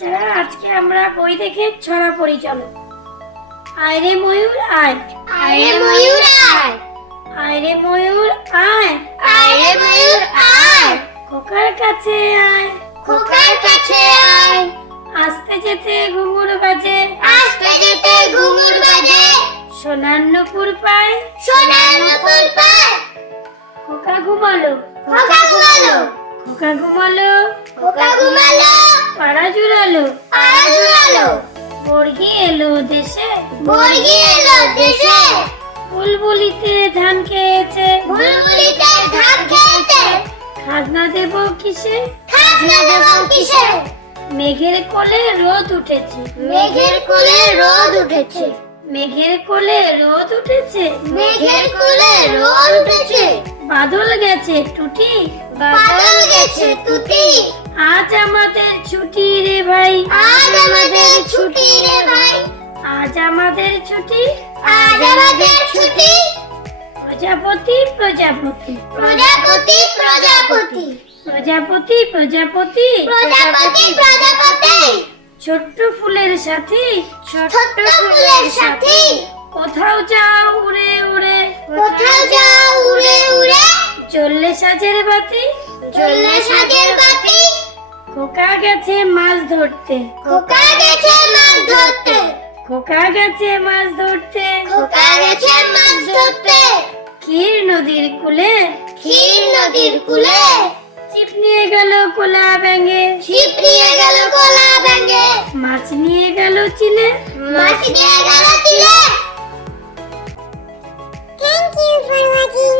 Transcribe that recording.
বাচ্চারা আজকে আমরা বই দেখে ছড়া পড়ি চলো। আয় রে ময়ূর আয়, আয় রে ময়ূর আয়, আয় রে ময়ূর আয়, আয় রে ময়ূর আয়, খোকার কাছে আয়, খোকার কাছে আয়, আসতে যেতে ঘুঙুর বাজে, আসতে যেতে ঘুঙুর বাজে, সোনার নুপুর পায়, সোনার নুপুর পায়, খোকা ঘুমালো, খোকা ঘুমালো, খোকা ঘুমালো, খোকা ঘুমালো, পাড়া জুড়ালো, পাড়া জুড়ালো, বর্গি এলো দেশে, বর্গি এলো দেশে, বুলবুলিতে ধান খেয়েছে, বুলবুলিতে ধান খেয়েছে, খাজনা দেব কিসে, খাজনা দেব কিসে, মেঘের কোলে রোদ উঠেছে, মেঘের কোলে রোদ উঠেছে, মেঘের কোলে রোদ উঠেছে, মেঘের কোলে রোদ উঠেছে, বাদল গেছে টুটি, বাদল গেছে টুটি, আজ আমাদের ছুটি রে ভাই, আজ আমাদের ছুটি রে ভাই, আজ আমাদের ছুটি, আজ আমাদের ছুটি, প্রজাপতি প্রজাপতি, প্রজাপতি প্রজাপতি, প্রজাপতি প্রজাপতি, প্রজাপতি প্রজাপতি, ছোট্ট ফুলের সাথী, ছোট্ট ফুলের সাথী, কোথাও যাও উড়ে উড়ে, কোথাও যাও উড়ে উড়ে, জ্বললে সাজের বাতি, জ্বললে সাজের বাতি, খোকা গেছে মাছ ধরতে, খোকা গেছে মাছ ধরতে, খোকা গেছে মাছ ধরতে, খোকা গেছে মাছ ধরতে, ক্ষীর নদীর কূলে, ক্ষীর নদীর কূলে, ছিপ নিয়ে গেল কোলা ব্যাঙে, ছিপ নিয়ে গেল কলা ব্যাঙে, মাছ নিয়ে গেল চিলে, মাছ নিয়ে গেল চিলে। Thank you for watching.